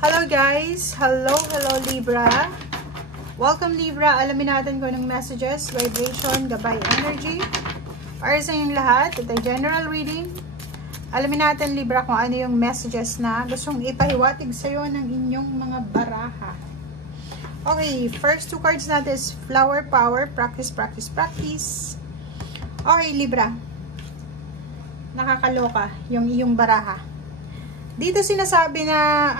Hello guys! Hello Libra! Welcome Libra! Alamin natin kung anong messages, vibration, gabay, energy para sa inyong lahat. Ito ay general reading. Alamin natin Libra kung ano yung messages na gustong ipahiwatig sa'yo ng inyong mga baraha. Okay, first two cards natin is Flower Power, Practice, Practice, Practice. Okay Libra, nakakaloka yung iyong baraha. Dito sinasabi na,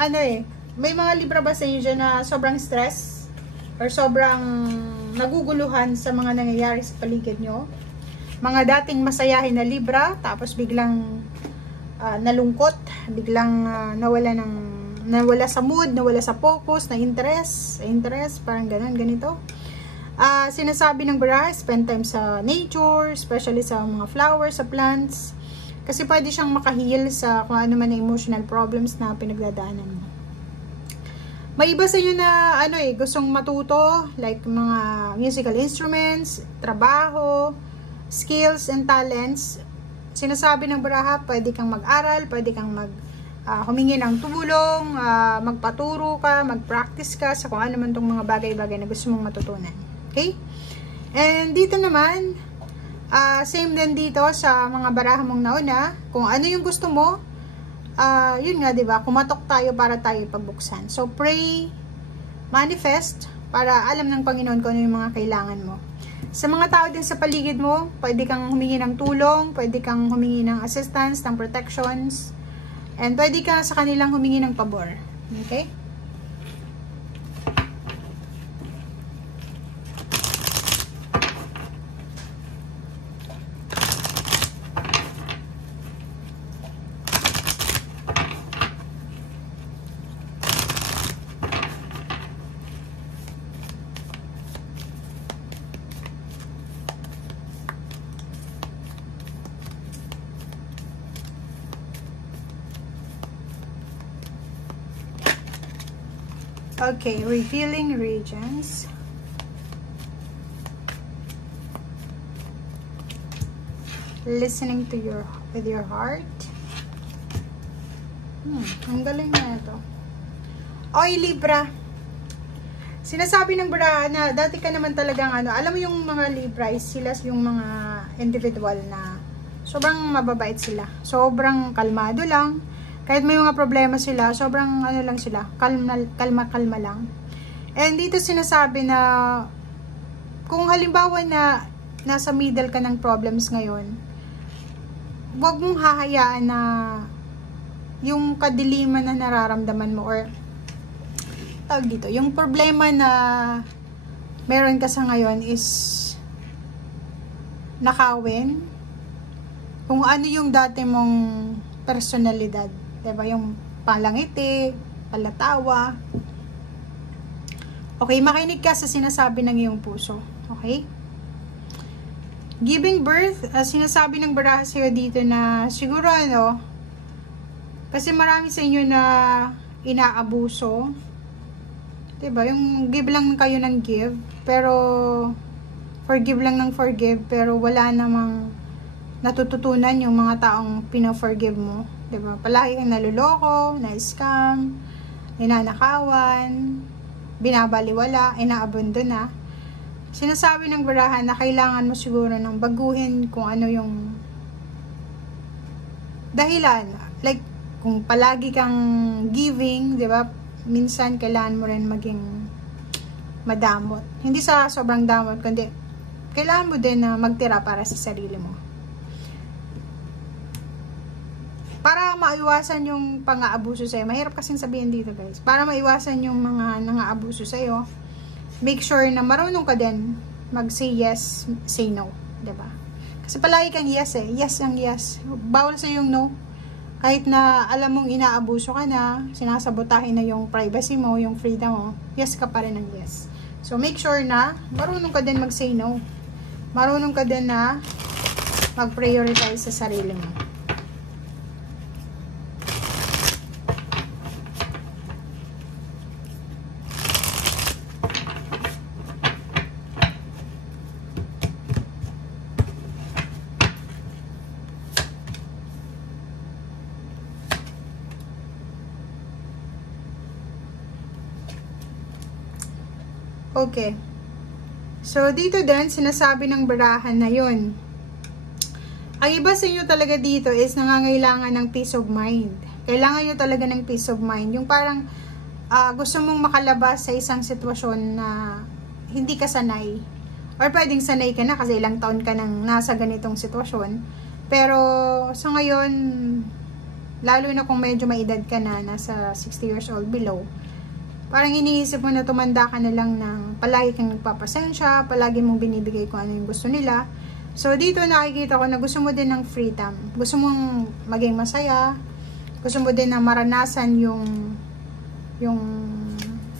may mga Libra ba sa inyo dyan na sobrang stress or sobrang naguguluhan sa mga nangyayari sa paligid nyo? Mga dating masayahin na Libra, tapos biglang nalungkot, biglang nawala sa mood, nawala sa focus, na interest, parang ganun, ganito. Sinasabi ng baraha, spend time sa nature, especially sa mga flowers, sa plants. Kasi pwede siyang makahil sa kung ano man na emotional problems na pinagdadaanan mo. May iba sa inyo na gustong matuto, like mga musical instruments, trabaho, skills and talents. Sinasabi ng baraha, pwede kang mag-aral, pwede kang humingi ng tulong, magpaturo ka, mag-practice ka sa kung ano man tong mga bagay-bagay na gusto mong matutunan. Okay? And dito naman, same din dito sa mga baraha mong nauna, kung ano yung gusto mo, yun nga, diba? Kumatok tayo para tayo pagbuksan. So, pray, manifest, para alam ng Panginoon kung ano yung mga kailangan mo. Sa mga tao din sa paligid mo, pwede kang humingi ng tulong, pwede kang humingi ng assistance, ng protections, and pwede ka sa kanilang humingi ng pabor. Okay? Okay, revealing regions. Listening to with your heart. Ang galing na ito. Oy, Libra. Sinasabi ng baraha na dati ka naman talagang alam mo yung mga Libra, sila yung mga individual na sobrang mababait sila. Sobrang kalmado lang. Kahit may mga problema sila, sobrang lang sila, kalma lang. And dito sinasabi na kung halimbawa na nasa middle ka ng problems ngayon, huwag mong hahayaan na yung kadiliman na nararamdaman mo or tawag dito, yung problema na meron ka sa ngayon is nakawin kung ano yung dati mong personalidad. Diba? Yung palangiti, palatawa. Okay, makinig ka sa sinasabi ng iyong puso. Okay? Giving birth, sinasabi ng baraha sa'yo dito na siguro kasi marami sa inyo na inaabuso. Diba? Yung give lang kayo ng give, pero forgive lang ng forgive, pero wala namang natututunan yung mga taong pina-forgive mo. Diba? Palagi kang naluloko, na-scam, ninanakawan, binabaliwala, inaabandon na. Sinasabi ng baraha na kailangan mo siguro ng baguhin kung ano yung dahilan. Like, kung palagi kang giving, diba? Minsan kailangan mo rin maging madamot. Hindi sa sobrang damot, kundi kailangan mo din na magtira para sa sarili mo. Para maiwasan yung pang-aabuso sa'yo. Mahirap kasing sabihin dito guys. Para maiwasan yung mga nang-aabuso sa'yo, make sure na marunong ka din mag-say yes, say no. Diba? Kasi palagi kang yes Yes ang yes. Bawal sa'yo yung no. Kahit na alam mong inaabuso ka na, sinasabotahin na yung privacy mo, yung freedom mo, yes ka pa rin ng yes. So make sure na marunong ka din mag-say no. Marunong ka din na mag-prioritize sa sarili mo. Okay. So, dito din, sinasabi ng barahan na yun. Ang iba sa inyo talaga dito is nangangailangan ng peace of mind. Kailangan nyo talaga ng peace of mind. Yung parang gusto mong makalabas sa isang sitwasyon na hindi ka sanay. Or pwedeng sanay ka na kasi ilang taon ka nang nasa ganitong sitwasyon. Pero sa ngayon, lalo na kung medyo may edad ka na, nasa 60 years old below, parang iniisip mo na tumanda ka na lang ng palagi kang nagpapasensya, palagi mong binibigay kung ano yung gusto nila. So, dito nakikita ko na gusto mo din ng freedom. Gusto mong maging masaya. Gusto mo din na maranasan yung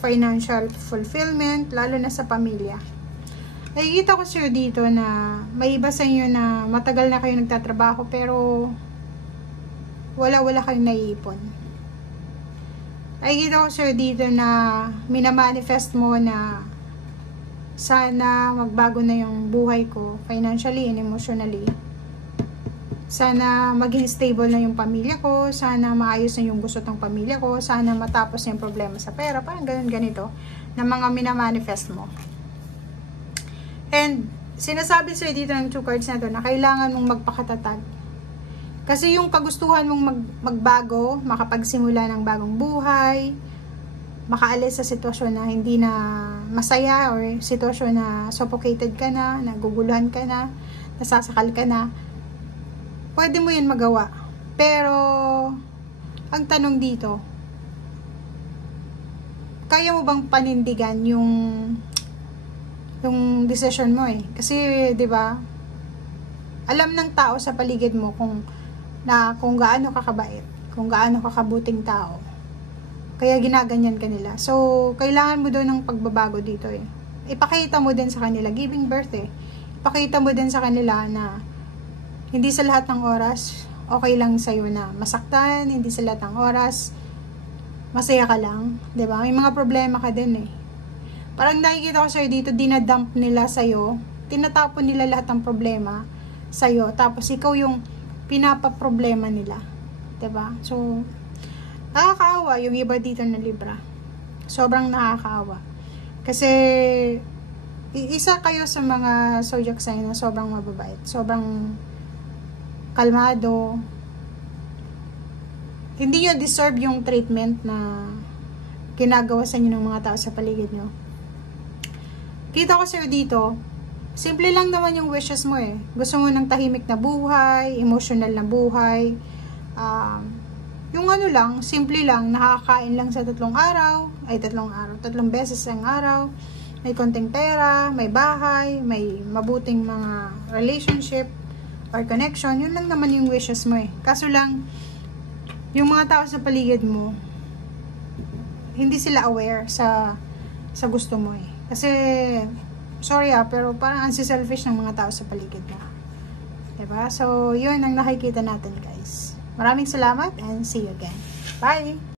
financial fulfillment, lalo na sa pamilya. Nakikita ko sa'yo dito na may iba sa inyo na matagal na kayo nagtatrabaho pero wala kayong naiipon. Nakikita ko sa'yo dito na minamanifest mo na sana magbago na yung buhay ko financially and emotionally. Sana maging stable na yung pamilya ko. Sana maayos na yung gusto ng pamilya ko. Sana matapos na yung problema sa pera. Parang ganito na mga minamanifest mo. And sinasabi sa'yo dito ng 2 cards na to na kailangan mong magpakatatag. Kasi yung kagustuhan mong magbago, makapagsimula ng bagong buhay, makaalis sa sitwasyon na hindi na masaya or sitwasyon na suffocated ka na, naguguluhan ka na, nasasakal ka na, pwede mo yun magawa. Pero ang tanong dito, kaya mo bang panindigan yung decision mo eh? Kasi 'di ba? Alam ng tao sa paligid mo kung gaano ka kabait, kung gaano ka kabuting tao. Kaya ginaganyan ka nila. So, kailangan mo doon ng pagbabago dito eh. Ipakita mo din sa kanila, giving birth eh. Ipakita mo din sa kanila na hindi sa lahat ng oras, okay lang sa'yo na masaktan, hindi sa lahat ng oras, masaya ka lang. Diba? May mga problema ka din eh. Parang nakikita ko sa'yo dito, dinadump nila sa'yo, tinatapon nila lahat ng problema sa'yo, tapos ikaw yung pinapaproblema nila. Diba? So, nakakaawa yung iba dito na Libra. Sobrang nakakaawa. Kasi, isa kayo sa mga zodiac sign na sobrang mababait. Sobrang kalmado. Hindi nyo deserve yung treatment na ginagawa sa inyo ng mga tao sa paligid nyo. Kita ko sa'yo dito, simple lang naman yung wishes mo eh. Gusto mo ng tahimik na buhay, emotional na buhay, yung ano lang, simple lang, nakakain lang sa 3 beses ang araw, may konting pera, may bahay, may mabuting mga relationship or connection, yun lang naman yung wishes mo eh. Kaso lang, yung mga tao sa paligid mo, hindi sila aware sa gusto mo eh. Kasi, sorry pero parang ansi-selfish ng mga tao sa paligid mo. Diba? So, yun ang nakikita natin guys. Maraming salamat and see you again. Bye!